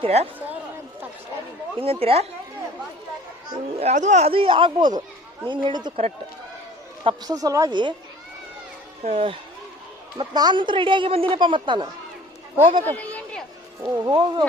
ಹಿಂಗಂತೀರಾ ಹಿಂಗಂತೀರಾ? ಅದು ಅದು ಆಗ್ಬೋದು, ನೀನು ಹೇಳಿದ್ದು ಕರೆಕ್ಟ್. ತಪ್ಪಿಸೋ ಸಲುವಾಗಿ ಮತ್ತು ನಾನಂತೂ ರೆಡಿಯಾಗಿ ಬಂದಿನಪ್ಪ. ಮತ್ತು ನಾನು ಹೋಗ್ಬೇಕು. ಹೋಗು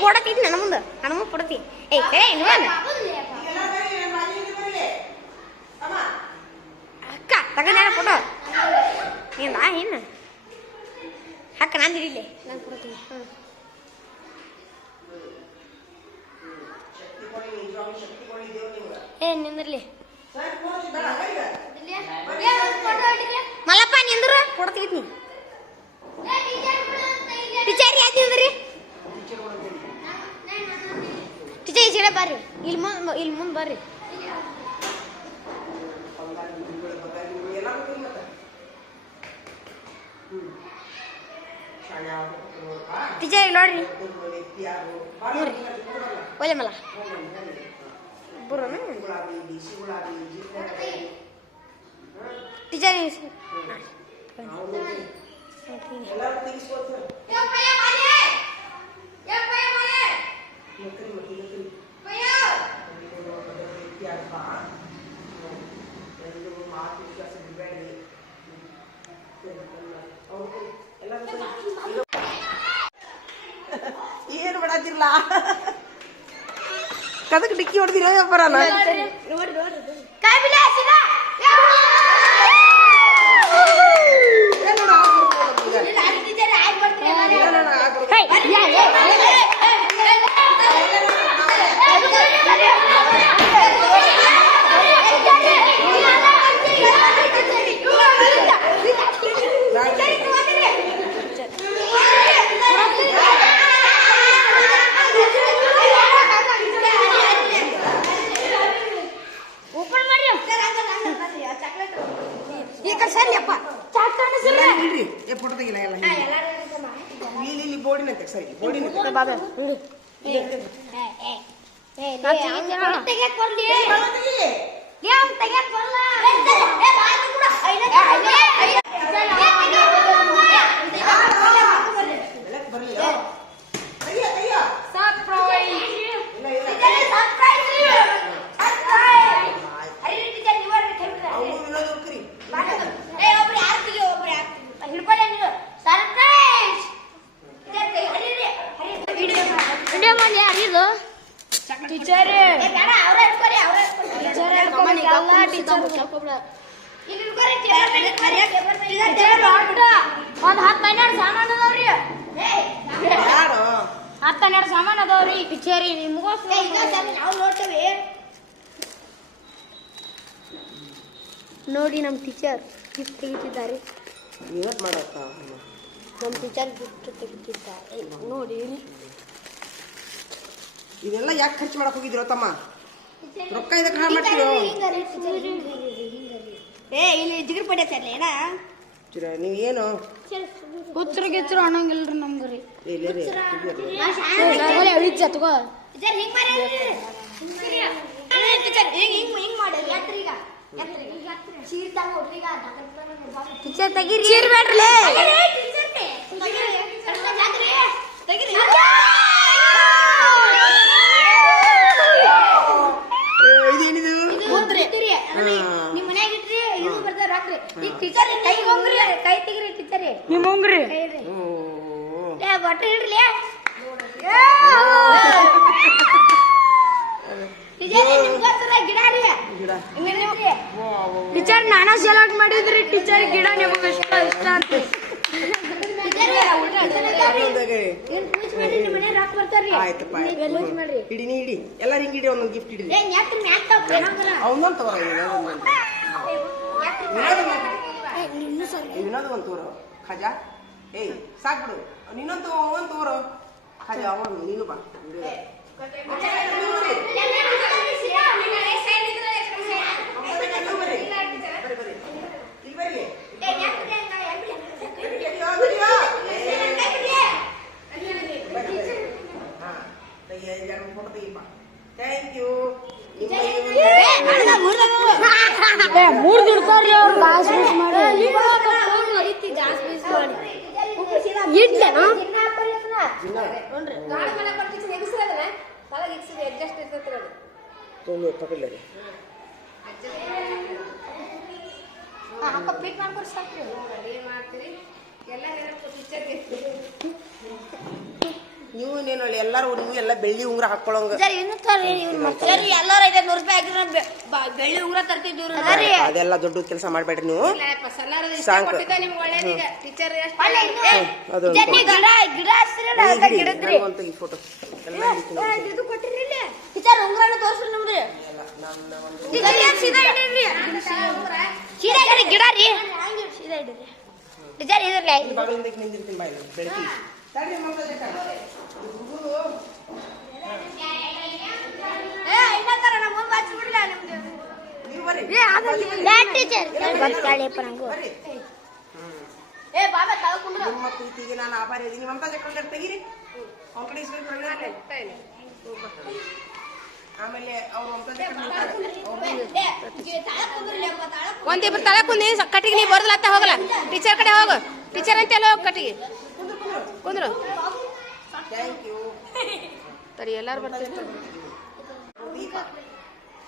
ಕೊಡತಿ ನನ್ನ ಮುಂದೆ ಹಣಮ ಕೊಡತಿ ಅಕ್ಕ ತಗೊಂಡ ಫೋಟೋ ಏನ ಏನು ಅಕ್ಕ ನಾನು ಹಿಡಿಲೆ ನಾನು ಕೊಡ್ತೀನಿ. ನಿಂದ್ರಲಿ ಮಲ್ಲಪ್ಪ ನಿಂದ್ರು ಕೊಡ್ತೀವಿ. ಟೀಚರ್ ಯಾಕೆ ನಿಂದ್ರಿ? ಟೀಚರ್ ಈ ಸೈಡ್ ಬರ್ರಿ, ಇಲ್ಲಿ ಮುಂದೆ ಬರ್ರಿ. ಟೀಚರ್ ಇಲ್ಲಿ ನೋಡ್ರಿ ಒಲೆ ಮಲ್ಲ ಬರೋಣ ಟೀಚರ್. ಏನು ಮಾಡತ್ತಿಲ್ಲ, ಕದಕ್ ಡಿಕ್ಕಿ ಹೊಡೆದಿರ ವ್ಯಾಪಾರನ? ಸರಿ ಬೋರ್ಡಿನ ಒಂದ್ 10-12 ಸಾಮಾನು ಅದಾವ್ರಿ. 10-12 ಸಾಮಾನು ಅದಾವ್ರಿ. ಪಿಚೇರಿ ನೋಡಿ ನಮ್ಮ ಟೀಚರ್ ಗಿಫ್ಟ್ ತೆಗಿತಿದ್ದಾರೆ. ನಮ್ಮ ಟೀಚರ್ ಗಿಫ್ಟ್ ತೆಗಿತಿದ್ದಾರೆ ನೋಡಿ. ಇದೆಲ್ಲ ಯಾಕೆ ಖರ್ಚು ಮಾಡಕ್ ಹೋಗಿದ್ರೋ ತಮ್ಮ? ರೊಕ್ಕ ಇದಕ್ಕೆ ಹಾಳು ಮಾಡ್ತೀರೋ? ಇಲ್ಲಿ ಜಿಗರ್ ಪಡ್ಯತ್ತಲ್ಲ ಏನ ನೀವು ಏನು ಹುಚ್ಚರು ಗಿಚ್ಚರು ಅನ್ನಂಗಿಲ್ರಿ ನಮ್ಗ್ರಿ. ಟೀಚರ್ ನಾನಾ ಸೆಲೆಕ್ಟ್ ಮಾಡಿದ್ರಿ. ಟೀಚರ್ ಗಿಡ ನಿಮಗೆ ಇಷ್ಟ ಅಂತ ಇಡಿ ಎಲ್ಲಾರು ಹಿಂಗಿಡಿ ಒಂದೊಂದು ಗಿಫ್ಟ್ ಇಡಿ. ಅವನೊಂದು ತಗೋರ ಇನ್ನೊಂದು ಒಂದು ತೋರು ಖಜಾ. ಏಯ್ ಸಾಕ್ ಬಿಡು, ಇನ್ನೊಂದು ಒಂದು ತೋರು ಖಜಾ. ಅವನು ನೀನು ಬಾ. Thank you. ಮೂರ್ ದುಡ್ತಾರ್ರಿ ಅವ್ರು ಗಾಸ್ ಬೀಸ್ ಮಾಡಿ ಇಡ್ಲೇನಾ ತಗೊಳ್ಳಿ ನೀವು ನೇನೊಳ್ಳಿ ಎಲ್ಲರೂ ನೀವು ಎಲ್ಲ ಬೆಳ್ಳಿ ಉಂಗುರ ಹಾಕೊಳ್ಳೋಂಗ ಎಲ್ಲಾರು 500 ರೂಪಾಯಿ ಹಾಕಿದ್ರೆ ಬೆಳ್ಳಿ ಉಂಗುರ ತರ್ತಿದ್ದೀವ್ರಿ. ಅದೆಲ್ಲ ದೊಡ್ಡ ಕೆಲಸ ಮಾಡ್ಬೇಡ್ರಿ ನೀವು. ಸಾಕು ಅದು ಈ ಫೋಟೋ ಗಿಡ ರೀ ನಿಂದಿರ್ತೀನಿ ಬಾಯಿ ಬೆಳಗ್ಗೆ ನಿಮ್ಮ ಪ್ರೀತಿಗೆ ನಾನು ಆಭಾರಿ ಇದ್ದೀನಿ. ಮಮತಾ ಜಕ್ಕಂಡ್ರೆ ತೆಗೀರಿ ಆಮೇಲೆ ಅವ್ರು ಒಂದಿಬ್ರು ತಳ ಕುಂದಿ ಕಟ್ಟಿಗೆ ನೀ ಬರ್ದಲತ್ತ ಹೋಗಲ್ಲ ಟೀಚರ್ ಕಡೆ ಹೋಗು ಟೀಚರ್ ಅಂತ ಹೋಗಿ ಕಟ್ಟಿಗೆ ಕುಂದ್ರು ಥ್ಯಾಂಕ್ ಯು. ಸರಿ ಎಲ್ಲಾರು ಬರ್ತೀವಿ.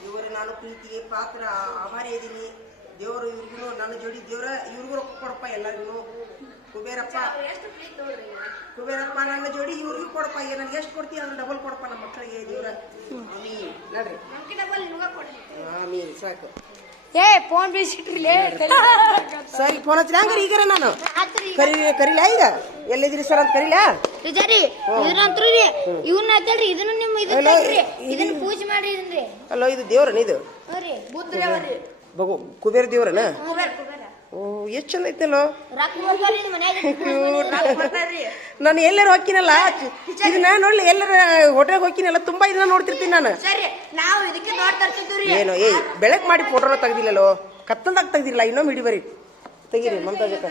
ಇವರು ನಾನು ಪ್ರೀತಿಗೆ ಪಾತ್ರ ಆಭಾರಿ ಇದ್ದೀನಿ. ದೇವರು ಇವ್ರಿಗೂ ನನ್ನ ಜೋಡಿ ದೇವ್ರ ಇವ್ರಿಗೂ ರೊಕ್ಕ ಕೊಡಪ್ಪ ಎಲ್ಲರಿಗೂ. ಕುಬೇರಪ್ಪ ನನ್ನ ಜೋಡಿ ಇವ್ರಿಗೂ ಕೊಡಪ್ಪ. ನನಗೆ ಎಷ್ಟು ಕೊಡ್ತೀವಿ ಅದ್ರ ಡಬಲ್ ಕೊಡಪ್ಪ ನಮ್ಮ ಮಕ್ಕಳಿಗೆ ದೇವ್ರ. ನೋಡ್ರಿ ಆಮೀನ್ ಸಾಕು. ಫೋನ್ ಬೀಸಿಟ್ರಿ ಸರಿ ಫೋನ್ ಹಚ್ಚಿರಿ ಹಂಗಾರೆ ಈಗ ನಾನು ಕರಿಲ ಈಗ ಎಲ್ಲಿದ್ರಿ ಸರ್ ಅಂತ ಕರಿಲ ಇದ್ರಂತ್ರಿ ಇವ್ನ ಹತ್ತಲ್ರಿ ಇದನ್ನ ನಿಮ್ಮ ಇದನ್ನ ಪೂಜೆ ಮಾಡಿದ್ರಿ. ಅಲ್ಲೋ ಇದು ದೇವ್ರನ ಇದು ಬಗು ಕುಬೇರ ದೇವ್ರನ? ಓ ಎಷ್ಟು ಚಂದ ಐತಲ್ಲೋ. ನಾನು ಎಲ್ಲರೂ ಹೋಗ್ತೀನಲ್ಲ ಇದನ್ನ ನೋಡ್ಲಿ ಎಲ್ಲರ ಹೋಟೆಲ್ಗೆ ಹೋಗ್ತೀನಲ್ಲ ತುಂಬಾ ಇದನ್ನ ನೋಡ್ತಿರ್ತೀನಿ ನಾನು. ಏನೋ ಬೆಳಕ್ ಮಾಡಿ ಫೋಟೋನ ತೆಗ್ದಿಲ್ಲಲ್ಲೋ ಕತ್ತಂದಾಗ ತೆಗ್ದಿಲ್ಲ. ಇನ್ನೊಮ್ಮೆ ಹಿಡಿ ಬರೀ ತೆಗೀರಿ ಮಮತಾ ಜೊತೆ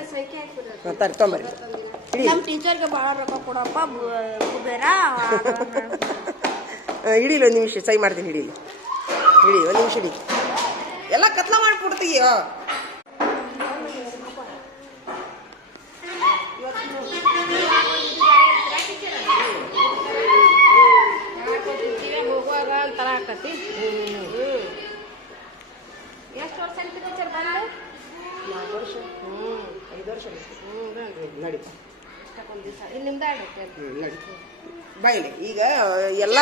ತೊಂಬರಿ ಟೀಚರ್ಗೆ ಬಹಳ ರೊಕ್ಕ ಕೊಡಪ್ಪ ಕುಬೇರ ಹಿಡೀಲಿ ಒಂದು ನಿಮಿಷ ಸೈ ಮಾಡ್ತೀನಿ. ಹಿಡಿ ಒಂದು ನಿಮಿಷ ಹಿಡಿ. ಎಲ್ಲ ಕತ್ಲ ಮಾಡಿಬಿಡ್ತೀಯ. ಹೋಗುವಾಗ ತರ ಆಕತಿ. ಎಷ್ಟು ವರ್ಷ ಅಂತ ಟೀಚರ್ ಬಂದು? 4 ವರ್ಷ 5 ವರ್ಷ ನಡಿ ಇಲ್ಲಿ ನಿಮ್ದು ನಡಿ ಬಾಯಿಲೆ ಈಗ ಎಲ್ಲ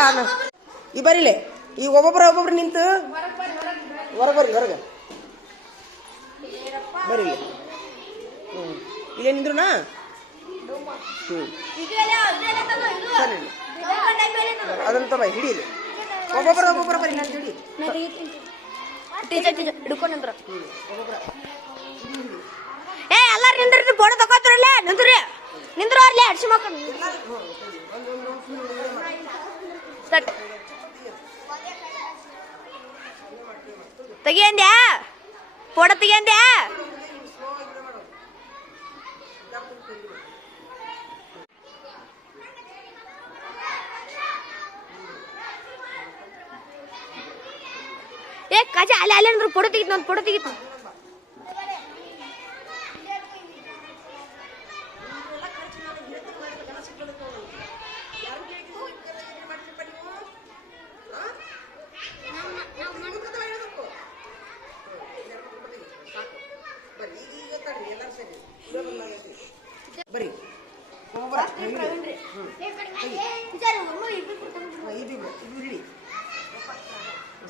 ಈ ಬರೀಲೆ ಈಗ ಒಬ್ಬೊಬ್ರು ನಿಂತು ಹೊರಗೆ ಹೊರಗೆ ಬರೀಲಿ. ಇಲ್ಲೇ ನಿಂದ್ರುನಾ? ಸರಿ ಅದನ್ನ ತಗೋ ಹಿಡೀಲಿ. ಒಬ್ಬೊಬ್ರು ಬರೀ ನಾನು ಹಿಡಿ. ಟೀಚರ್ ಹಿಡ್ಕೊಂಡ್ರ ಎಲ್ಲಾರು ನಿಂದ್ರಿ ಫೋಟೋ ತಗೋತ್ರಲ್ಲ ನಿಂದ್ರು ಅಲ್ಲೇ ಹಡ್ಸಿ ಮಕ್ಕಳು ತೆಗಿಯಂದ್ಯಾ ಫೋಟೋ ತೆಗಿಯಂದ್ಯಾ? ಕಾಜ ಅಲ್ಲೇ ಅಂದ್ರೆ ಫೋಟೋ ತೆಗಿತು ನಾನು ಫೋಟೋ ತೆಗಿತು. ಬರೀ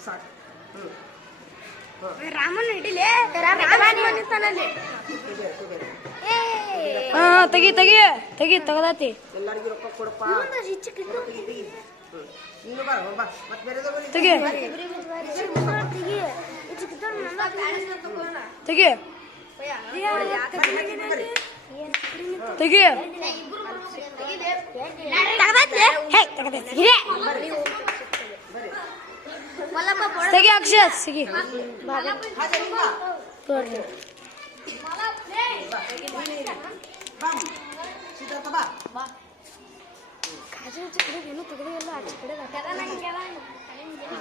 ಸಾಕು. ರಾಮನ್ ಹಿಡಿಲೇ ತೆಗಿ ತಗದಾತಿ. ಎಲ್ಲರಿಗೂ ರೊಕ್ಕ ಕೊಡಪ್ಪ. ನೀನು ಬಾ ಮತ್ತೆ ಬೇರೆದ ಬರೀ ತೆಗಿ ಅಕ್ಷಯ ಸಿಗಿ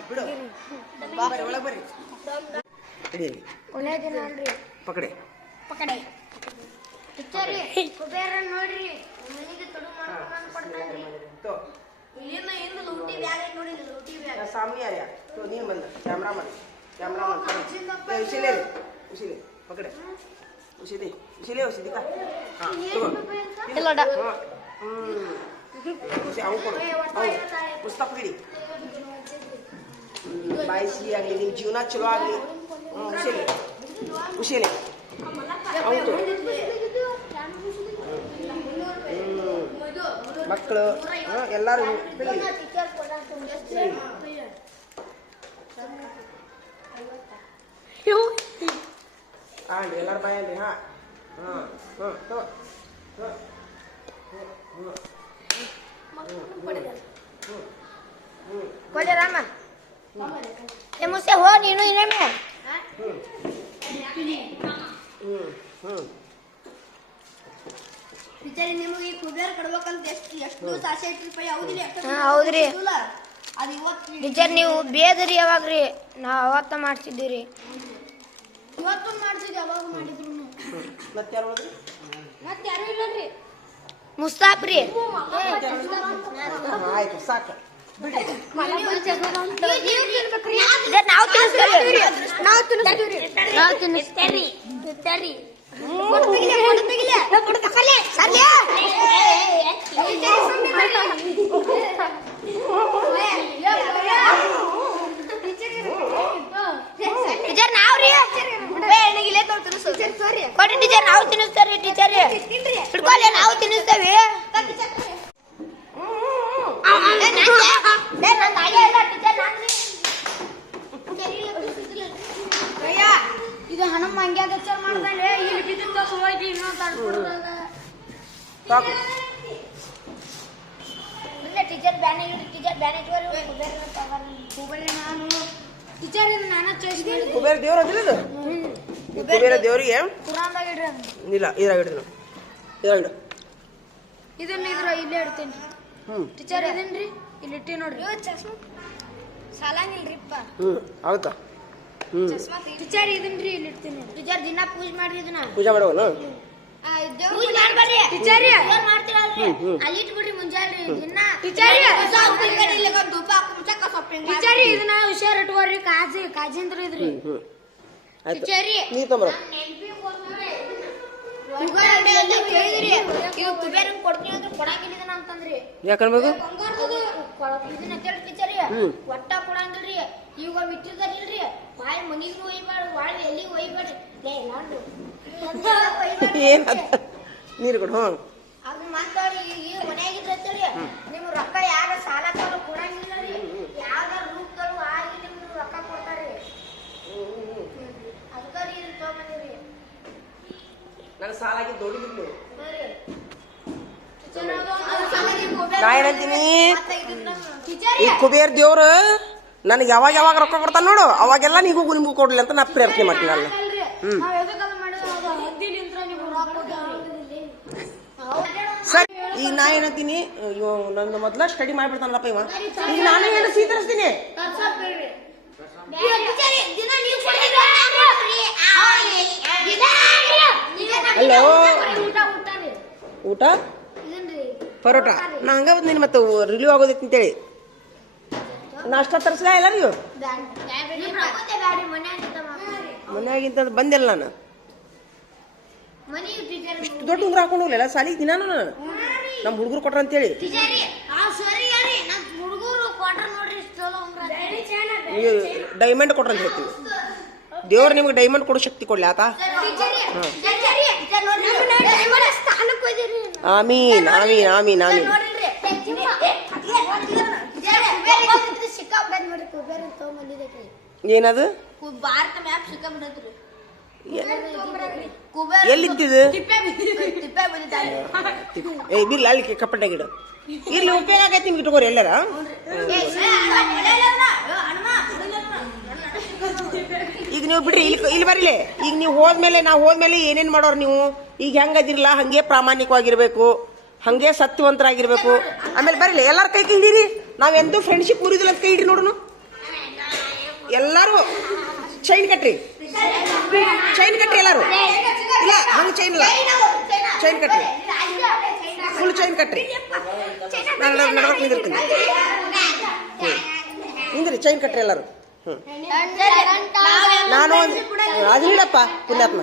ಬಿಡು ಬರ್ರಿ ಒಳಗೆ ಬರ್ರಿ ಹಿಡೀರಿ ಕೊನೆ ದಿನ ಅಲ್ರಿ ಪಕಡೆ ಪಕಡೆ ಟೀಚರ್ ಕುಬೇರ ನೋಡ್ರಿ ಮನೆಗೆ ತೊಡು ಮಾಡ್ಕೊಂಡು ಕೊಡ್ತಾನ್ರಿ ಇಲ್ಲಿಂದ ಹಿಂದೆ ಲೂಟಿ ಬ್ಯಾಗ್ ಐತಿ ನೋಡಿ ಲೂಟಿ ಬ್ಯಾಗ್ सामने आ रहा तो नीन बंद कैमरामैन उसी पकड़े उसी दिखा हाँ उसे आऊँ कोड पुस्तक पकड़ी बाईसी आगे दिन जीवना चलो आगे उसी ले आऊँ तो ಮಕ್ಕಳು ಎಲ್ಲರೂ ಆಂಡಿ ಎಲ್ಲರೂ ಬಾಯಲ್ರಿ ಹಾಂ ಹಾಂ ಕೊಡಿ ರಾಮ ಮುಸೆ ಹೋ ನೀನು ಇನ್ನೊಮ್ಮೆ ಟೀಚರ್ ನಿಮಗೆ ಕುಬೇರ್ ಕೊಡ್ಬೇಕಂತ ಎಷ್ಟು ದಿವಸ ಆಸೆ ಇಟ್ಟಿರಿ ಹೌದಿಲ್ಲ ಹೌದ್ರಿ ಅದು ಇವತ್ತು ಟೀಚರ್ ನೀವು ಬೇದ್ರಿ ಯಾವಾಗ್ರಿ ನಾವು ಅವತ್ತ ಮಾಡ್ತಿದ್ದೀರಿ ಇವತ್ತು ಮಾಡ್ತಿದ್ದೆ ಯಾವಾಗ ಮಾಡಿದ್ರು ಮತ್ತೆ ಯಾರು ಹೋದ್ರಿ ಮತ್ತೆ ಯಾರು ಇಲ್ಲರಿ ಮುಸ್ತಾಫ್ರಿ ಆಯ್ತು ಸಾಕು ನಾವು ತಿನ್ನಿಸ್ತೇವೆ ನಾವು ತಿನ್ನಿಸ್ತೇರಿ ಟೀಚರ್ ನಾವ್ರಿ ಕೊಡಿ ಟೀಚರ್ ನಾವು ತಿನ್ನಿಸ್ತಾರಿ ಟೀಚರ್ ಹಿಡ್ಕೊಳ್ಳಿ ನಾವು ತಿನ್ನಿಸ್ತೇವೆ ಇದು ಹಣಮ್ಮ ಹಂಗೆ ಲೆಕ್ಚರ್ ಮಾಡ್ತಾನೆ ಇಲ್ಲಿ ಬಿದ್ದಿದ್ದ ಹೋಗಿ ಸಾಕು ಟೀಚರ್ ಬ್ಯಾನೇಜ್ ನಾನು ಟೀಚರ್ ಇದು ನಾನು ಚಾಯ್ಸ್ ಮಾಡಿ ಕುಬೇರ ದೇವ್ರ ಅದಿಲ್ಲ ಇದು ಕುಬೇರ ದೇವ್ರಿಗೆ ಕುರಾನ್ದಾಗ ಇಡ್ರಿ ಇಲ್ಲ ಇದ್ರಾಗ ಹಿಡಿದು ಇದ್ರಾಗ ಇದನ್ನ ಇಲ್ಲೇ ಇಡ್ತೇನೆ ಟೀಚರ್ ಇದನ್ರಿ ಇಲ್ಲಿ ಇಟ್ಟಿ ನೋಡ್ರಿ ಸಾಲಂಗಿಲ್ರಿಪ್ಪ ಆಗುತ್ತಾ ಟೀಚರ್ ಇದನ್ರಿ ಇಲ್ಲಿ ಇಡ್ತೀನಿ ನೋಡ್ರಿ ಟೀಚರ್ ದಿನ ಪೂಜೆ ಮಾಡ್ರಿ ಇದನ್ನ ಪೂಜೆ ಮಾಡೋಣ ಪೂಜೆ ಮಾಡ್ಬೇಡ್ರಿ ಟೀಚರ್ ಮಾಡ್ತೀರಲ್ರಿ ಅಲ್ಲಿ ಇಟ್ಬಿಡ್ರಿ ಮುಂಜಾನೆ ದಿನ ಟೀಚರ್ ಧೂಪ ಹಾಕುಮುಚಕ ಸೊಪ್ಪಿಂಗ್ ಟೀಚರ್ ಇದನ್ನ ಹುಷಾರ್ ಇಟ್ಕೋರಿ ಕಾಜಿಂದ್ರ ಇದ್ರಿ ಆಯ್ತು ಟೀಚರ್ ನೀ ತೊಂಬರ ಇದು ಕುಬೇರಂಗ್ ಕೊಡ್ತೀನಿ ಅಂದ್ರೆ ಕೊಡಂಗಿಲ್ಲ ಇದನ್ನ ಅಂತಂದ್ರಿ ಯಾಕನ್ಬೇಕು ಇದನ್ನ ಕೇಳಿ ಟೀಚರ್ ಒಟ್ಟ ಕೊಡಂಗಿಲ್ರಿ ಇವಾಗ ಬಿಟ್ಟಿರ್ತಾರಿಲ್ರಿ ಬಾಯಿ ಮನಿಗೂ ಒಯ್ಬೇಡ್ರಿ ಬಾಯಿ ಎಲ್ಲಿಗೆ ಒಯ್ಬೇಡ್ರಿ ಏನ್ ನೀರು ಕೊಡು ಹ್ಞೂ ಅದು ಮಾತಾಡಿ ಈಗ ಮನೆಯಾಗಿದ್ರಿ ನಿಮ್ ರೊಕ್ಕ ಯಾರ ಸಾಲ ತಗೊಂಡು ಕೊಡಂಗಿಲ್ಲ ರೀ ಯಾವ್ದಾರ ರೂಪದಳು ಆಗಿ ನಿಮ್ಗೆ ರೊಕ್ಕ ಕೊಡ್ತಾರಿ ಅದಕ್ಕ ರೀ ತಗೊಂಬಂದಿರಿ ನನಗೆ ಸಾಲ ಆಗಿ ದೊಡ್ಡಿದ್ರು ನಾ ಏನಂತೀನಿ ಈ ಕುಬೇರ್ ದೇವ್ರು ನನಗೆ ಯಾವಾಗ ರೊಕ್ಕ ಕೊಡ್ತಾನೆ ನೋಡು ಅವಾಗೆಲ್ಲ ನಿಮಗೂ ಕೊಡ್ಲಿ ಅಂತ ನಾ ಪ್ರಯತ್ನ ಮಾಡ್ತೀನಿ ಅಲ್ಲ ಸರಿ ಈಗ ನಾ ಏನಂತೀನಿ ನನ್ನ ಮೊದ್ಲ ಸ್ಟಡಿ ಮಾಡ್ಬಿಡ್ತಾನಲ್ಲಪ್ಪ ಇವ ಈಗ ನಾನು ಏನು ಸ್ವೀಕರಿಸ್ತೀನಿ ಹಲೋ ಊಟ ಪರೋಟ ನಾ ಹಂಗ ಬಂದಿನಿ ಮತ್ತೆ ರಿಲೀವ್ ಆಗೋದೈತಿ ಅಂತೇಳಿ ನಾಷ್ಟ ತರಿಸ್ಲಾ ಎಲ್ಲರಿಗೂ ಮನ್ಯಾಗಿಂತ ಬಂದಿಲ್ಲ ನಾನು ಇಷ್ಟು ದೊಡ್ಡ ಉಂಗ್ರ ಹಾಕೊಂಡು ಹೋಗ್ಲಿಲ್ಲ ಸಾಲಿಗೆ ದಿನ ನಾನು ನಮ್ಮ ಹುಡುಗರು ಕೊಟ್ರ ಅಂತೇಳಿ ಡೈಮಂಡ್ ಕೊಟ್ರ ಅಂತ ಹೇಳ್ತೀವಿ ದೇವ್ರು ನಿಮ್ಗೆ ಡೈಮಂಡ್ ಕೊಡೋ ಶಕ್ತಿ ಕೊಡ್ಲಿ ಆತ ಆಮೀನ್ ಆಮೀನ್ ಆಮೀನ್ ಆಮೀನ್ ಏನದು ಭಾರತ ಮ್ಯಾಪ್ ಸಿಕ್ಕಾಬಿಡತ್ರಿ ಎಲ್ಲಿದ್ದಿದ್ದು ಏ ಬಿರ್ಲ ಅಲ್ಲಿ ಕಪ್ಪಟ್ಟ ಗಿಡ ಇಲ್ಲಿ ಉಪಯೋಗ ಆಗೈತಿ ನಿಮ್ಗೆ ಇಟ್ಕೋರಿ ಎಲ್ಲಾರ ಈಗ ನೀವು ಬಿಡ್ರಿ ಇಲ್ಲಿ ಬರೀಲಿ ಈಗ ನೀವು ಹೋದ್ಮೇಲೆ ಏನೇನ್ ಮಾಡೋರು ನೀವು ಈಗ ಹೆಂಗದಿರಲ್ಲ ಹಂಗೆ ಪ್ರಾಮಾಣಿಕವಾಗಿರ್ಬೇಕು ಹಂಗೆ ಸತ್ಯವಂತರಾಗಿರ್ಬೇಕು ಆಮೇಲೆ ಬರೀಲಿ ಎಲ್ಲಾರ ಕೈ ಹಿಡೀರಿ ನಾವೆಂದೂ ಫ್ರೆಂಡ್ಶಿಪ್ ಮುರಿದಿಲ್ಲ ಅಂತ ಕೈ ಹಿಡಿ ನೋಡೋಣ ಚೈನ್ ಕಟ್ರಿ ಎಲ್ಲಾರು. ಇಲ್ಲ ಹಂಗ ಚೈನ್ ಇಲ್ಲ, ಚೈನ್ ಕಟ್ರಿ, ಫುಲ್ ಚೈನ್ ಕಟ್ರಿ. ನಾನು ನಡ್ಬೇಕು ನಿಂದಿರ್ತೀನಿ. ನಿಂದ್ರಿ, ಚೈನ್ ಕಟ್ರಿ ಎಲ್ಲಾರು. ನಾನು ಅದು ಹಿಡಪ್ಪ ಪುಣ್ಯಾತ್ಮ.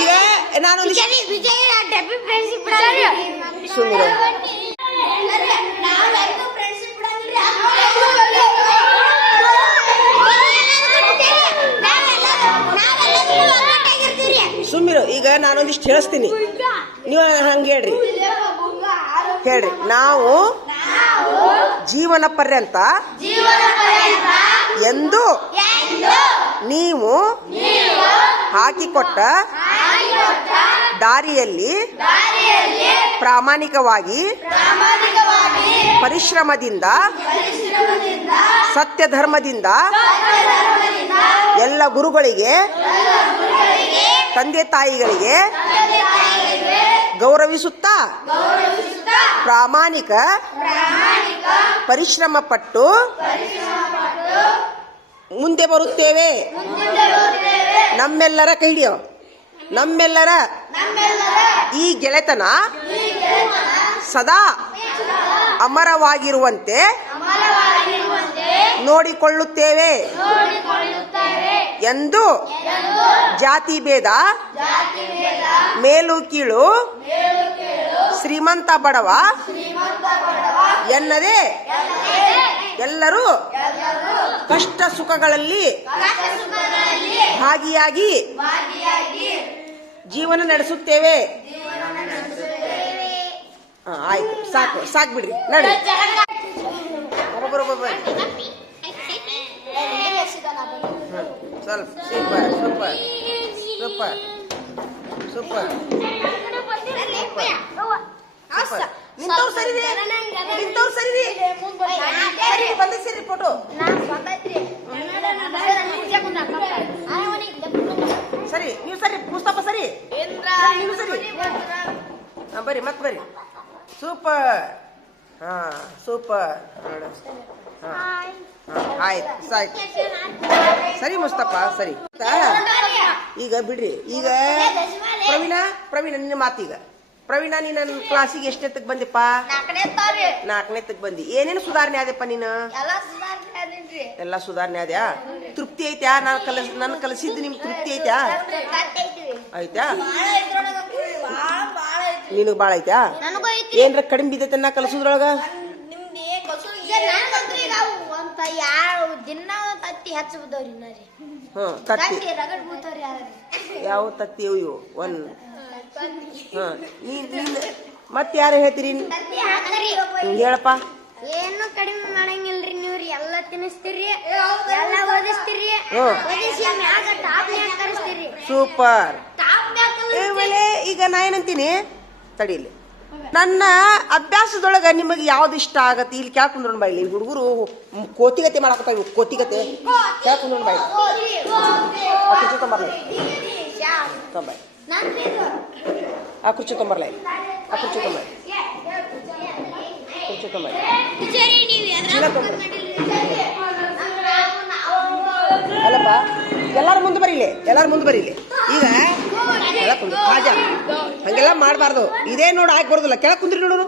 ಈಗ ನಾನು ಸುಮ್ಮನೆ ಸುಮ್ಮಿರು. ಈಗ ನಾನೊಂದಿಷ್ಟು ಹೇಳಿಸ್ತೀನಿ, ನೀವು ಹಂಗೆ ಹೇಳ್ರಿ. ನಾವು ಜೀವನ ಪರ್ಯಂತ ಎಂದು ನೀವು ಹಾಕಿಕೊಟ್ಟ ದಾರಿಯಲ್ಲಿ ಪ್ರಾಮಾಣಿಕವಾಗಿ ಪರಿಶ್ರಮದಿಂದ ಸತ್ಯ ಧರ್ಮದಿಂದ ಎಲ್ಲ ಗುರುಗಳಿಗೆ ತಂದೆ ತಾಯಿಗಳಿಗೆ ಗೌರವಿಸುತ್ತಾ ಪ್ರಾಮಾಣಿಕ ಪರಿಶ್ರಮ ಪಟ್ಟು ಮುಂದೆ ಬರುತ್ತೇವೆ. ನಮ್ಮೆಲ್ಲರ ಕೈ ಹಿಡಿಯೋ, ನಮ್ಮೆಲ್ಲರ ಈ ಗೆಳೆತನ ಸದಾ ಅಮರವಾಗಿರುವಂತೆ ನೋಡಿಕೊಳ್ಳುತ್ತೇವೆ ಎಂದು ಜಾತಿ ಭೇದ, ಮೇಲು ಕೀಳು, ಶ್ರೀಮಂತ ಬಡವ ಎನ್ನದೇ ಎಲ್ಲರೂ ಕಷ್ಟ ಸುಖಗಳಲ್ಲಿ ಭಾಗಿಯಾಗಿ ಜೀವನ ನಡೆಸುತ್ತೇವೆ. ಆಯ್ತು, ಸಾಕು ಬಿಡ್ರಿ, ನಡ್ರಿ. ಒಬ್ಬೊಬ್ಬರು ಸ್ವಲ್ಪ ಸೂಪರ್. ನಿಂತವ್ರು ಸರಿ ಬಂದಿ ಸರಿ ಫೋಟೋ ಸರಿ. ನೀವು ಸರಿ, ಮುಸ್ತಫಾ ಸರಿ, ನೀವು ಸರಿ. ಬರ್ರಿ, ಮತ್ತೆ ಬರ್ರಿ. ಸೂಪರ್. ಆಯ್ತು, ಸಾಯ್ತು. ಸರಿ ಮುಸ್ತಫಾ, ಸರಿ. ಈಗ ಬಿಡ್ರಿ. ಈಗ ಪ್ರವೀಣ ನಿನ್ನ ಮಾತೀಗ. ಪ್ರವೀಣ, ನೀ ನನ್ನ ಕ್ಲಾಸಿಗೆ ಎಷ್ಟನೇತಕ್ ಬಂದಿಪ್ಪ? 4ನೇತಕ್ ಬಂದಿ. ಏನೇನು ಸುಧಾರಣೆ ಆದ್ಯಪ್ಪ ನೀನು? ಎಲ್ಲ ಸುಧಾರಣೆ ಆದ್ಯಾ? ತೃಪ್ತಿ ಐತ್ಯಾ? ನನ್ನ ಕಲಿಸಿದ್ದು ನಿಮ್ಗೆ ತೃಪ್ತಿ ಐತ್ಯಾ? ಆಯ್ತಾ? ನಿನಗ್ ಬಾಳ ಐತ್ಯಾ? ಏನ್ರ ಕಡಿಮೆ ಬಿದ್ದೈತೆ ನಾ ಕಲಿಸೋದ್ರೊಳಗ? ಯಾವ ತತ್ತಿ ಇವು ಒಂದ್ ಮತ್ ಯಾರು ಹೇಳ್ತೀರಿ? ಹೇಳಪ್ಪ. ಏನು ಕಡಿಮೆ ಮಾಡಂಗಿಲ್ರಿ ನೀವ್ರಿ, ಎಲ್ಲ ತಿನ್ನಿಸ್ತೀರಿ, ಎಲ್ಲ ಓದಿಸ್ತೀರಿ, ಸೂಪರ್. ಈಗ ನಾ ಏನಂತೀನಿ ತಡೀಲಿ, ನನ್ನ ಅಭ್ಯಾಸದೊಳಗ ನಿಮಗೆ ಯಾವ್ದು ಇಷ್ಟ ಆಗತ್ತೆ? ಇಲ್ಲಿ ಕೇಳ್ಕೊಂಡ್ರು ಬಾಯಿಲಿ. ಹುಡುಗರು ಕೋತಿಗತೆ ಮಾಡಾಕತ್ತಾವ, ಕೋತಿಗತೆ ಕೇಳ್ಕೊಂಡ್ರು ಬಾಯಿ. ಆ ಕುರ್ಚಿ ತೊಂಬರ್ಲಿ, ಆ ಕುರ್ಚಿ ತೊಂಬರ್ಲಿ, ಆ ಕುರ್ಚಿ ತೊಂಬರ್ಲಿ, ಕುರ್ಚಿ ತೊಂಬರ್ಲಿ, ಚೀಲ ತೊಂಬರ್ಲಿ. ಅಲ್ಲಪ್ಪ, ಎಲ್ಲಾರು ಮುಂದೆ ಬರೀಲಿ. ಈಗ ಕೆಳಕ್ ಕುಂದ್ರು ಕಾಜಾ, ಹಂಗೆಲ್ಲ ಮಾಡಬಾರ್ದು. ಇದೇ ನೋಡಿ ಹಾಕಿ ಬರೋದಿಲ್ಲ. ಕೆಳಕ್ ಕುಂದ್ರಿ ನೋಡು.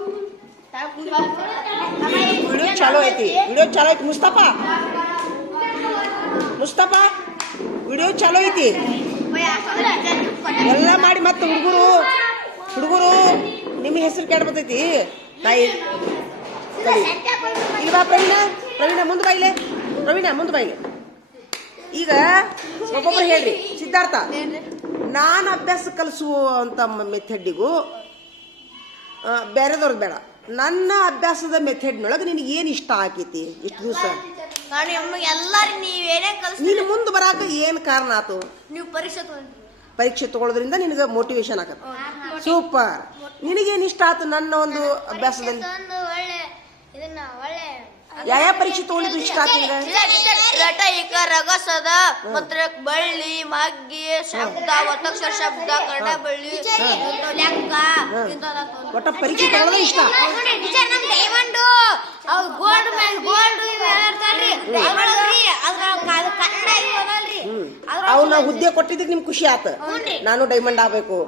ವಿಡಿಯೋ ಚಾಲೋ ಐತಿ. ಮುಸ್ತಫಾ ವಿಡಿಯೋ ಚಾಲೋ ಐತಿ. ಎಲ್ಲ ಮಾಡಿ ಮತ್ತೆ ಹುಡುಗರು ನಿಮ್ಮ ಹೆಸರು ಕೇಳ್ಬತ್ತೈತಿ. ತಾಯಿ ಈಗ ಬಾ ಪ್ರವೀಣ ಮುಂದೆ ಬಾಯಿಲೆ. ಈಗ ಒಬ್ಬೊಬ್ರು ಹೇಳ್ರಿ. ಸಿದ್ಧಾರ್ಥ, ನಾನು ಅಭ್ಯಾಸ ಕಲಿಸುವಂತ ಮೆಥಡಿಗೂ ಬೇರೆದವ್ರದ್ದು ಬೇಡ, ನನ್ನ ಅಭ್ಯಾಸದ ಮೆಥಡ್ನೊಳಗೆ ನಿನಗೆ ಏನು ಇಷ್ಟ ಆಕೈತಿ? ಇಷ್ಟು ದಿವಸ ನೀನು ಮುಂದೆ ಬರಾಕ ಏನು ಕಾರಣ ಆತು? ನೀವು ಪರೀಕ್ಷೆ ತಗೊಳ್ಳೋದ್ರಿಂದ ನಿನಗೆ ಮೋಟಿವೇಶನ್ ಆಗತ್ತೆ. ಸೂಪರ್. ನಿನಗೇನು ಇಷ್ಟ ಆಯ್ತು ನನ್ನ ಒಂದು ಅಭ್ಯಾಸದಲ್ಲಿ? ಯಾವ ಪರೀಕ್ಷೆ ತಗೊಂಡಿದ್ದು ಇಷ್ಟ ಆಯ್ತು ರಟೈಕ ರಗಸದ ಪತ್ರ ಬಳ್ಳಿ ಮಗ್ಗಿ ಶಬ್ದ ಒತ್ತಕ್ಷರ ಶಬ್ದ ಕನ್ನಡ ಬಳ್ಳಿ ಲೆಕ್ಕ ಒಟ್ಟ ಪರೀಕ್ಷೆ ತಗೊಳ್ಳೋದೇ ಇಷ್ಟ. ಡೈಮಂಡ್ ಗೋಲ್ಡ್ ಗೋಲ್ಡ್ ಹುದ್ದೆ ಕೊಟ್ಟಿದ್ದಕ್ಕೆ ನಿಮ್ಗೆ ಖುಷಿ ಆತ ನಾನು ಡೈಮಂಡ್ ಆಗ್ಬೇಕು.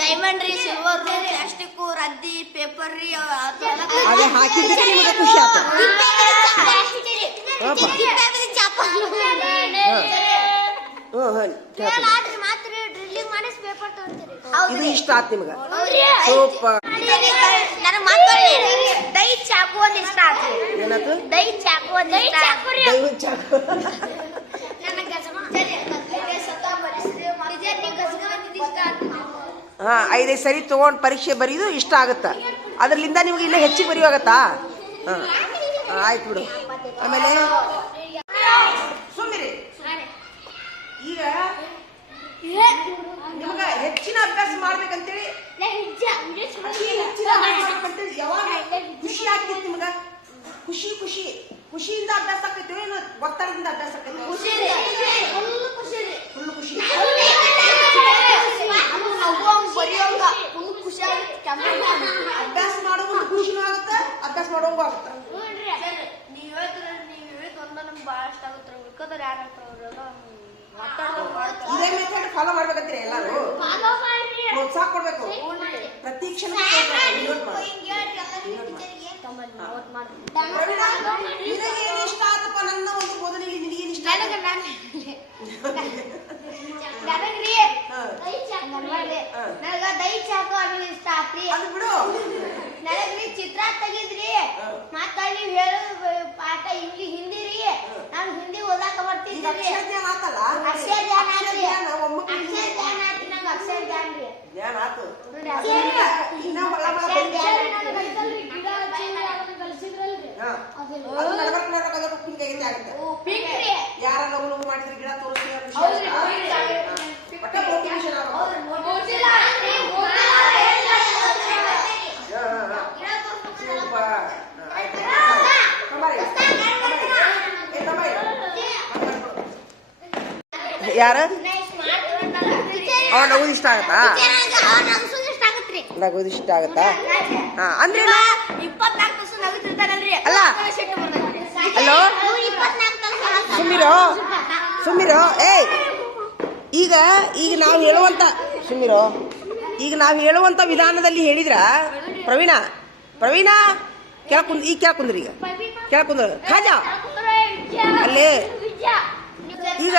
ಡೈಮಂಡ್ ರೀ, ಸಿಲ್ವರ್, ಪ್ಲಾಸ್ಟಿಕ್, ರದ್ದಿ, ಪೇಪರ್ ರೀ, ಅದೇ ಹಾಕಿದ್ದಕ್ಕೆ ನಿಮಗೆ ಖುಷಿ ಆತ. ಇದು ಇಷ್ಟ ಆತ್ ನಿಮ್ಗ? ಸೂಪರ್. ದೈ ಚಾಕು ಒಂದು ಇಷ್ಟ ಆಯ್ತು. ಏನಾಯ್ತು? ದೈ ಚಾಕು ಒಂದು ಇಷ್ಟ ಆಯ್ತು. ದೈವದ ಚಾಕು. ಹಾ 5 ಸರಿ ತಗೊಂಡ್ ಪರೀಕ್ಷೆ ಬರೀದು ಇಷ್ಟ ಆಗತ್ತ. ಅದ್ರಲಿಂದ ನಿಮ್ಗೆ ಇನ್ನ ಹೆಚ್ಚಿಗೆ ಬರೆಯುವಾಗತ್ತಾ? ಆಯ್ತು ಬಿಡು. ಆಮೇಲೆ ಸುಮ್ಮಿರಿ. ಈಗ ನಿಮ್ಗ ಹೆಚ್ಚಿನ ಅಭ್ಯಾಸ ಮಾಡ್ಬೇಕಂತೇಳಿ ಯಾವಾಗ ಖುಷಿ ಆಗ್ತೈತಿ ನಿಮ್ಗ? ಖುಷಿಯಿಂದ ಅಭ್ಯಾಸ ಆಕೈತಿ ಏನು ಒತ್ತಡದಿಂದ ಅಭ್ಯಾಸ ಆಕೈತಿ? ಫುಲ್ ಖುಷಿ. ಅಭ್ಯಾಸ ಮಾಡುವ ಖುಷಿನೂ ಆಗುತ್ತ, ಅಭ್ಯಾಸ ಮಾಡೋಂಗೂ ಆಗುತ್ತ. ಇದೇ ಮೆಥಡ್ ಫಾಲೋ ಮಾಡ್ಬೇಕಂತೀರಿ ಎಲ್ಲಾರು? ಪ್ರೋತ್ಸಾಹ ಕೊಡ್ಬೇಕು ಪ್ರತಿ ಕ್ಷಣ. ನಿನಗೇನು ಇಷ್ಟ ಆತಪ್ಪ ನನ್ನ ಒಂದು ಬೋಧನೆಗೆ? ನಿನಗೇನು ಇಷ್ಟ? ನನಗ ದೈ ಚಾಕು ಅನ್ನೋದು ಇಷ್ಟ ಆತ್ರಿ. ಅದು ಬಿಡು. ನನಗ್ರಿ ಚಿತ್ರ ತೆಗಿದ್ರಿ, ಮತ್ತ ನೀವ್ ಹೇಳೋ ಪಾಠ ಹಿಂದಿ ರೀ. ನಾವ್ ಹಿಂದಿ ಓದಾಕ ಬರ್ತಿದ್ರಿ. ಅಕ್ಷರ ಜ್ಞಾನ ಆತಲ್ಲ? ಅಕ್ಷರ ಜ್ಞಾನ ಆತ್ರಿ. ಒಮ್ಮೆ ಅಕ್ಷರ ಜ್ಞಾನ ಆತ್ರಿ. ನಂಗೆ ಅಕ್ಷರ ಜ್ಞಾನ ರೀ. ಜ್ಞಾನ ಆತು. ಇನ್ನ ಯಾರ ಲಗು ಮಾಡಿದ್ರೆ ಗಿಡ ತೋರಿಸಿ ಯಾರ ನಗುದು ಇಷ್ಟ ಆಗತ್ತಾ? ನಗುದು ಇಷ್ಟ ಆಗತ್ತಾ? ಅಂದ್ರೆ ಅಲ್ಲ ಹಲೋ ಸುಮ್ಮಿರೋ ಏಯ್ ಈಗ ನಾವು ಹೇಳುವಂತ ವಿಧಾನದಲ್ಲಿ ಹೇಳಿದ್ರ ಪ್ರವೀಣ ಕೇಳ್ಕುಂದ್ರಿ ಖಾಜಾ ಅಲ್ಲೇ ಈಗ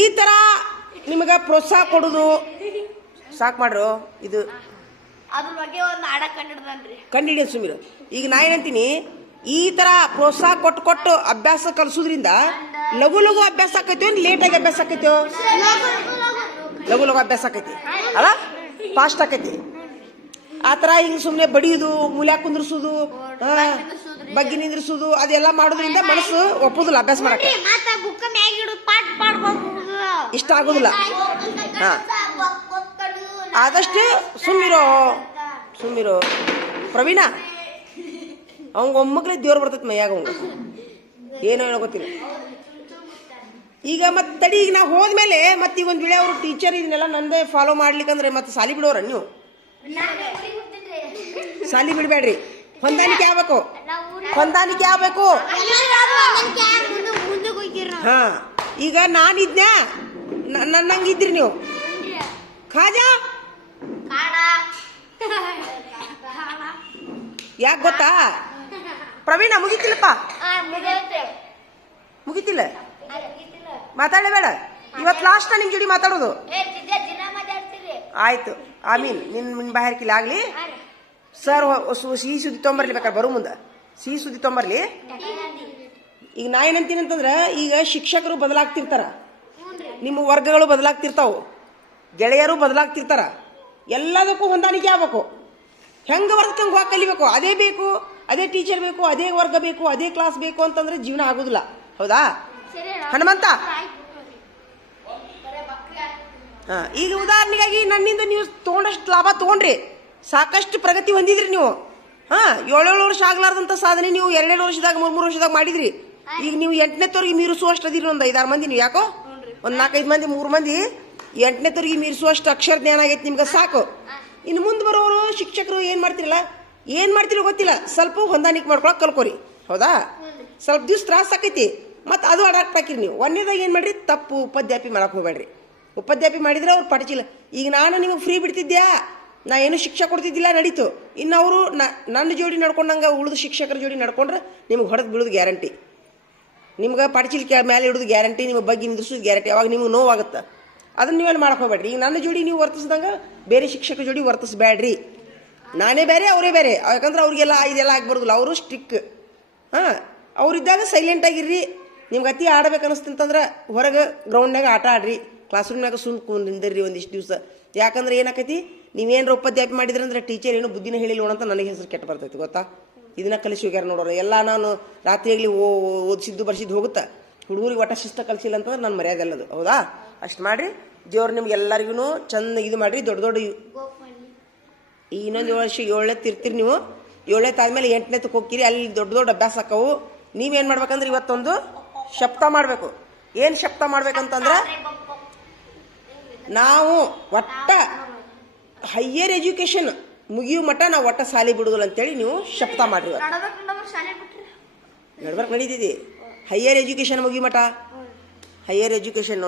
ಈ ತರ ನಿಮಗ ಪ್ರೋತ್ಸಾಹ ಕೊಡುದು ಸಾಕ್ ಮಾಡ್ರು. ಇದು ಅದ್ರ ಬಗ್ಗೆ ಒಂದು ಹಾಡ ಕಂಡಿಡಿ ಸುಮ್ಮಿರು. ಈಗ ನಾ ಏನಂತೀನಿ, ಈ ತರ ಪ್ರೋತ್ಸಾಹ ಕೊಟ್ಟು ಅಭ್ಯಾಸ ಕಲಿಸೋದ್ರಿಂದ ಲಘು ಅಭ್ಯಾಸ ಆಕೈತಿ, ಲೇಟಾಗಿ ಅಭ್ಯಾಸ ಆಕೈತಿ? ಲಘು ಅಭ್ಯಾಸ ಆಕೈತಿ ಅಲ್ಲ, ಫಾಸ್ಟ್ ಆಕೈತಿ. ಆತರ ಹಿಂಗ್ ಸುಮ್ನೆ ಬಡಿಯುದು, ಮೂಲ್ಯಾಗ ಕುಂದ್ರಸುದು, ಬಗ್ಗೆ ನಿಂದ್ರಿಸುದು ಅದೆಲ್ಲ ಮಾಡೋದ್ರಿಂದ ಮನಸ್ಸು ಒಪ್ಪುದಿಲ್ಲ ಅಭ್ಯಾಸ ಮಾಡಕ್ಕೆ. ಇಷ್ಟ ಆಗುದಿಲ್ಲ. ಆದಷ್ಟು ಸುಮ್ಮಿರೋ ಪ್ರವೀಣ. ಅವಂಗ ಒಮ್ಮಕ್ಲೆ ದೇವ್ರು ಬರ್ತೈತಿ ಮೈಯಾಗ. ಅವಂಗ ಏನೋ ಗೊತ್ತಿಲ್ಲ. ಈಗ ಮತ್ತೆ ತಡಿ, ಈಗ ನಾವು ಹೋದ್ಮೇಲೆ ಮತ್ತೆ ಈಗ ಒಂದ್ ವೇಳೆ ಅವರು ಟೀಚರ್ ಇದನ್ನೆಲ್ಲ ನಂದೇ ಫಾಲೋ ಮಾಡ್ಲಿಕ್ಕಂದ್ರೆ ಮತ್ತೆ ಸಾಲಿ ಬಿಡೋರ ನೀವು? ಸಾಲಿ ಬಿಡ್ಬೇಡ್ರಿ. ಹೊಂದಾಣಿಕೆ ಆಗ್ಬೇಕು. ಹಾ ಈಗ ನಾನಿದ್ನ್ಯಾ ನನ್ನಂಗಿದ್ರಿ ನೀವು. ಖಾಜಾ ಯಾಕೆ ಗೊತ್ತಾ ಪ್ರವೀಣ? ಮುಗಿತಿಲ್ಲಪ್ಪ, ಮುಗಿತಿಲ್ಲ. ಮಾತಾಡಬೇಡ. ಇವತ್ತು ಲಾಸ್ಟ್ ನಿಮ್ ಜೋಡಿ ಮಾತಾಡೋದು. ಆಯ್ತು ಆಮೀನ್. ನಿನ್ ಬಾಯಾರಿಕಿಲ್ಲ ಆಗ್ಲಿ. ಸರ್ ಸಿಹಿ ಸುದ್ದಿ ತೊಂಬರ್ಲಿ, ಬೇಕಾದ್ರೆ ಬರೋ ಮುಂದೆ ಸಿಹಿ ಸುದ್ದಿ ತೊಂಬರ್ಲಿ. ಈಗ ನಾ ಏನಂತೀನಿ ಅಂತಂದ್ರ, ಈಗ ಶಿಕ್ಷಕರು ಬದಲಾಗ್ತಿರ್ತಾರ, ನಿಮ್ಮ ವರ್ಗಗಳು ಬದಲಾಗ್ತಿರ್ತಾವು, ಗೆಳೆಯರು ಬದಲಾಗ್ತಿರ್ತಾರ. ಎಲ್ಲದಕ್ಕೂ ಹೊಂದಾಣಿಕೆ ಆಗ್ಬೇಕು. ಹೆಂಗ ವರ್ಗಕ್ಕೆ ಹೋಗಿ ಕಲಿಬೇಕು. ಅದೇ ಬೇಕು, ಅದೇ ಟೀಚರ್ ಬೇಕು, ಅದೇ ವರ್ಗ ಬೇಕು, ಅದೇ ಕ್ಲಾಸ್ ಬೇಕು ಅಂತಂದ್ರೆ ಜೀವನ ಆಗುದಿಲ್ಲ. ಹೌದಾ ಹನುಮಂತ? ಈಗ ಉದಾಹರಣೆಗಾಗಿ ನನ್ನಿಂದ ನೀವು ತಗೊಂಡಷ್ಟು ಲಾಭ ತಗೊಂಡ್ರಿ, ಸಾಕಷ್ಟು ಪ್ರಗತಿ ಹೊಂದಿದ್ರಿ ನೀವು. 7 ವರ್ಷ ಆಗ್ಲಾರ್ದಂತ ಸಾಧನೆ ನೀವು 2 ವರ್ಷದಾಗ 3 ವರ್ಷದಾಗ ಮಾಡಿದ್ರಿ. ಈಗ ನೀವು 8ನೇ ತವರಿಗೆ ಮೀರಿಸುವಷ್ಟು ಅದಿರಿ. ಒಂದು 5-6 ಮಂದಿ ನೀವು. ಯಾಕೋ ಒಂದು 4-5 ಮಂದಿ 3 ಮಂದಿ 8ನೇ ತವರಿಗೆ ಮೀರಿಸುವಷ್ಟು ಅಕ್ಷರ ಜ್ಞಾನ ಆಗೈತಿ ನಿಮ್ಗೆ, ಸಾಕು. ಇನ್ನು ಮುಂದೆ ಬರೋರು ಶಿಕ್ಷಕರು ಏನ್ ಮಾಡ್ತಿರೋ ಗೊತ್ತಿಲ್ಲ, ಸ್ವಲ್ಪ ಹೊಂದಾಣಿಕೆ ಮಾಡ್ಕೊಳಕ್ ಕಲ್ಕೋರಿ. ಹೌದಾ? ಸ್ವಲ್ಪ ದಿವ್ಸ ತ್ರಾಸ ಆಕೈತಿ, ಮತ್ತು ಅದು ಅಡಾಕ್ಟ್ ಹಾಕಿರಿ ನೀವು. ಒಂದೇದಾಗ ಏನು ಮಾಡಿರಿ, ತಪ್ಪು ಉಪಾಧ್ಯಾಪಿ ಮಾಡಕ್ಕೆ ಹೋಗ್ಬೇಡ್ರಿ. ಉಪಾಧ್ಯಾಪಿ ಮಾಡಿದ್ರೆ ಅವ್ರು ಪಡಚಿಲ್ಲ. ಈಗ ನಾನು ನಿಮಗೆ ಫ್ರೀ ಬಿಡ್ತಿದ್ಯಾ, ನಾ ಏನು ಶಿಕ್ಷೆ ಕೊಡ್ತಿದ್ದಿಲ್ಲ, ನಡೀತು. ಇನ್ನು ಅವರು ನನ್ನ ಜೋಡಿ ನಡ್ಕೊಂಡಂಗೆ ಉಳಿದು ಶಿಕ್ಷಕರ ಜೋಡಿ ನಡ್ಕೊಂಡ್ರೆ ನಿಮ್ಗೆ ಹೊಡೆದು ಬೀಳೋದು ಗ್ಯಾರಂಟಿ. ನಿಮ್ಗೆ ಪಡಚಿಲ್ಕೆ ಮೇಲೆ ಹಿಡಿದು ಗ್ಯಾರಂಟಿ, ನಿಮಗೆ ಬಗ್ಗೆ ನಿಂದ್ರಿಸೋದು ಗ್ಯಾರಂಟಿ. ಅವಾಗ ನಿಮ್ಗೆ ನೋವಾಗುತ್ತೆ. ಅದನ್ನು ನೀವೇನು ಮಾಡಕ್ಕೆ ಹೋಗ್ಬೇಡ್ರಿ. ಈಗ ನನ್ನ ಜೋಡಿ ನೀವು ವರ್ತಿಸಿದಂಗೆ ಬೇರೆ ಶಿಕ್ಷಕರ ಜೋಡಿ ವರ್ತಿಸ್ಬೇಡ್ರಿ. ನಾನೇ ಬೇರೆ ಅವರೇ ಬೇರೆ. ಯಾಕಂದ್ರೆ ಅವ್ರಿಗೆಲ್ಲ ಇದೆಲ್ಲ ಆಗಿಬಾರ್ದಿಲ್ಲ, ಅವರು ಸ್ಟ್ರಿಕ್. ಹಾಂ, ಅವರಿದ್ದಾಗ ಸೈಲೆಂಟಾಗಿರ್ರಿ. ನಿಮ್ಗೆ ಅತಿ ಆಡ್ಬೇಕು ಅನಿಸ್ತಂತಂದ್ರೆ ಹೊರಗೆ ಗ್ರೌಂಡ್ನಾಗ ಆಟ ಆಡ್ರಿ, ಕ್ಲಾಸ್ ರೂಮ್ನಾಗ ನಿಂದಿರ್ರಿ ಒಂದಿಷ್ಟು ದಿವಸ. ಯಾಕಂದ್ರೆ ಏನಾಕೈತಿ, ನೀವೇನಾರ ಉಪಾಧ್ಯಾಪಿ ಮಾಡಿದ್ರೆ ಅಂದ್ರೆ ಟೀಚರ್ ಏನು ಬುದ್ಧಿನ ಹೇಳಿಲ್ಲ ಅಂತ ನನಗೆ ಹೆಸರು ಕೆಟ್ಟ ಬರ್ತೈತಿ, ಗೊತ್ತಾ? ಇದನ್ನ ಕಲಿಸಿ ಹೋಗ್ಯಾರ ನೋಡೋರು ಎಲ್ಲ. ನಾನು ರಾತ್ರಿಯಾಗಲಿ ಓದಿಸಿದ್ದು ಬರ್ಸಿದ್ದು ಹೋಗುತ್ತೆ. ಹುಡುಗರಿಗೆ ಒಟ್ಟ ಶಿಸ್ತ ಕಲಿಸಿಲ್ಲ ಅಂತಂದ್ರೆ ನಾನು ಮರ್ಯಾದೆ ಅಲ್ಲದು. ಹೌದಾ? ಅಷ್ಟು ಮಾಡಿರಿ. ದೇವ್ರು ನಿಮ್ಗೆ ಎಲ್ಲರಿಗೂ ಚಂದ ಇದು ಮಾಡಿರಿ. ದೊಡ್ಡ ದೊಡ್ಡ ಈ ಇನ್ನೊಂದು 7 ವರ್ಷ 7ನೇದು ಇರ್ತೀರಿ ನೀವು. 7ನೇದು ಆದಮೇಲೆ 8ನೇದಕ್ಕೆ ಹೋಗ್ತೀರಿ. ಅಲ್ಲಿ ದೊಡ್ಡ ದೊಡ್ಡ ಅಭ್ಯಾಸ ಆಕ್ಕವು. ನೀವೇನು ಮಾಡ್ಬೇಕಂದ್ರೆ ಇವತ್ತೊಂದು ಶಬ್ದ ಮಾಡಬೇಕು. ಏನು ಶಬ್ದ ಮಾಡ್ಬೇಕಂತಂದ್ರೆ, ನಾವು ಒಟ್ಟ ಹೈಯರ್ ಎಜುಕೇಷನ್ ಮುಗಿಯೋ ಮಟ್ಟ ನಾವು ಒಟ್ಟ ಸಾಲಿ ಬಿಡುದಿಲ್ಲ ಅಂತೇಳಿ ನೀವು ಶಬ್ದ ಮಾಡ್ರಿ. ನಡ್ಬರ್ಕ್ ನಡೀತಿದ್ದಿ. ಹೈಯರ್ ಎಜುಕೇಷನ್ ಮುಗಿಯೋ ಮಟ್ಟ, ಹೈಯರ್ ಎಜುಕೇಷನ್